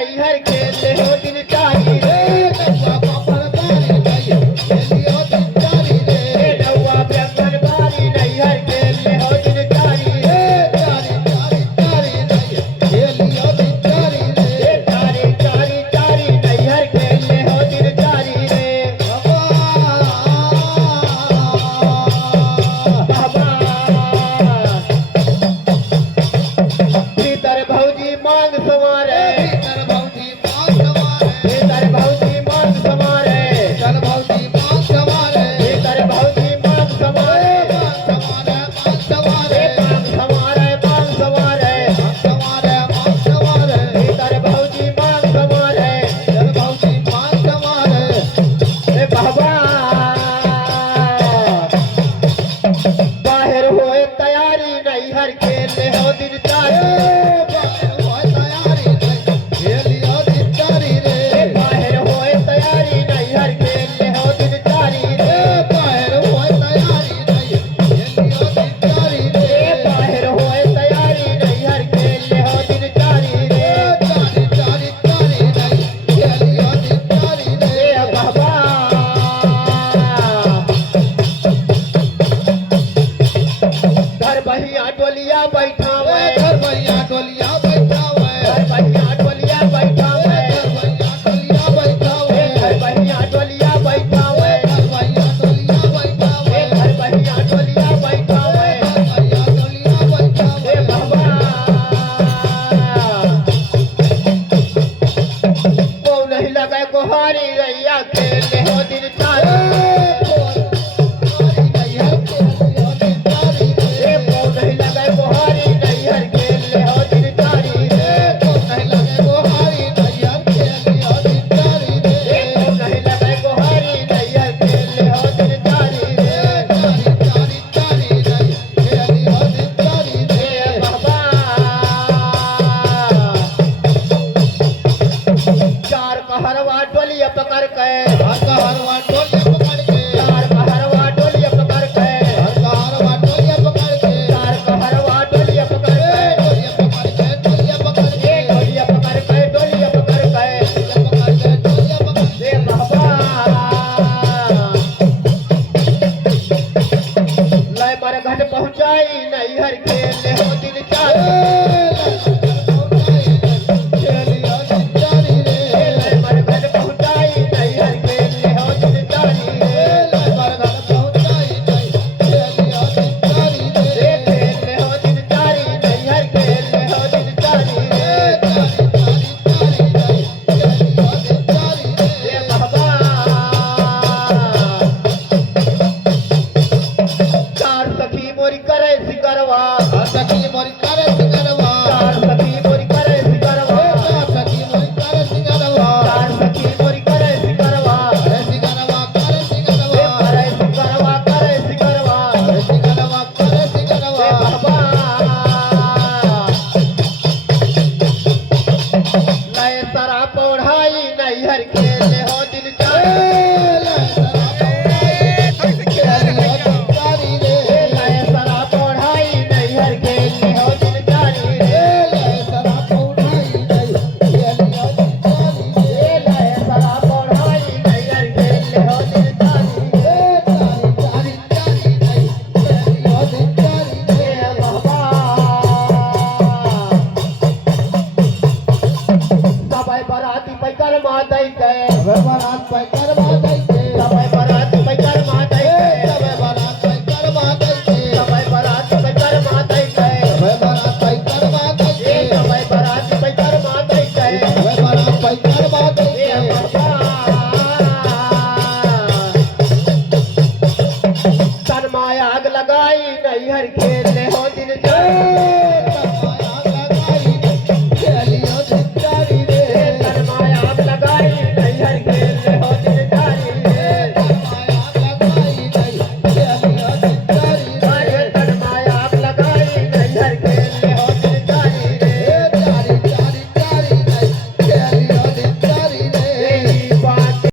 नैहर खेले हो दिन चारी रे नौआ पापड़ बारी नहीं खेलियो दिन चारी रे नौआ ब्राह्मण बारी नैहर खेले हो दिन चारी रे चारी चारी चारी नहीं खेलियो दिन चारी रे चारी चारी चारी नैहर खेले हो दिन चारी रे भीतर भौजी मांग समारे भीतर भौजी मांग समारे भीतर भौजी मांग समारे चल भौजी मांग समारे भीतर भौजी मांग समारे मांग समारे मांग समारे मांग समारे समारे मांग समारे भीतर भौजी मांग समारे चल भौजी मांग समारे बाबा बाहर होए तैयारी नैहर खेले हो दिन चारी बाहर होए तैयारी नैहर खेले हो दिन चारी रे बाहर होए तैयारी नैहर खेले हो दिन चारी रे बाबा घर बहिया डोलिया बैठा हुए घर बहिया डोलिया बैठा हुए घर बहिया डोलिया बैठा हुए घर बहिया डोलिया बैठा हुए बाबा को नहीं लगे गोहारी रैया खेले हो दिन चारी को नहीं लगे गोहारी नैहर खेले हो दिन चारी को नहीं लगे गोहारी नैहर खेले हो दिन चारी बाबा चार कहरवा डोलिया पकड़ के चार कहरवा डोलिया पकड़ के चार कहरवा डोलिया पकड़ के डोलिया पकड़ के डोलिया पकड़ के बाबा लय मर घट पहुंचाई नैहर खेले हो दिन चारी लय मर घट पहुंचाई नैहर खेले हो दिन चारी खेले हो दिन चारी नैहर खेले हो दिन चारी बाबा चार सखी मोरी करे सिकरवा चार सखी मोरी करे सिकरवा चार सखी मोरी करे सिकरवा करे सिकरवा बाबा नए सरा पौढ़ाई नैहर खेले हो दिन चारी नए सरा पौढ़ाई नैहर खेले हो दिन चारी नए सरा पौढ़ाई नैहर खेले हो दिन चारी बाबा सबई बराती पैकर मादै के सबई बराती पैकर मादै के सबई बराती पैकर मादै के सबई बराती पैकर मादै के तन माया आग लगाई नैहर खेले हो दिन चारी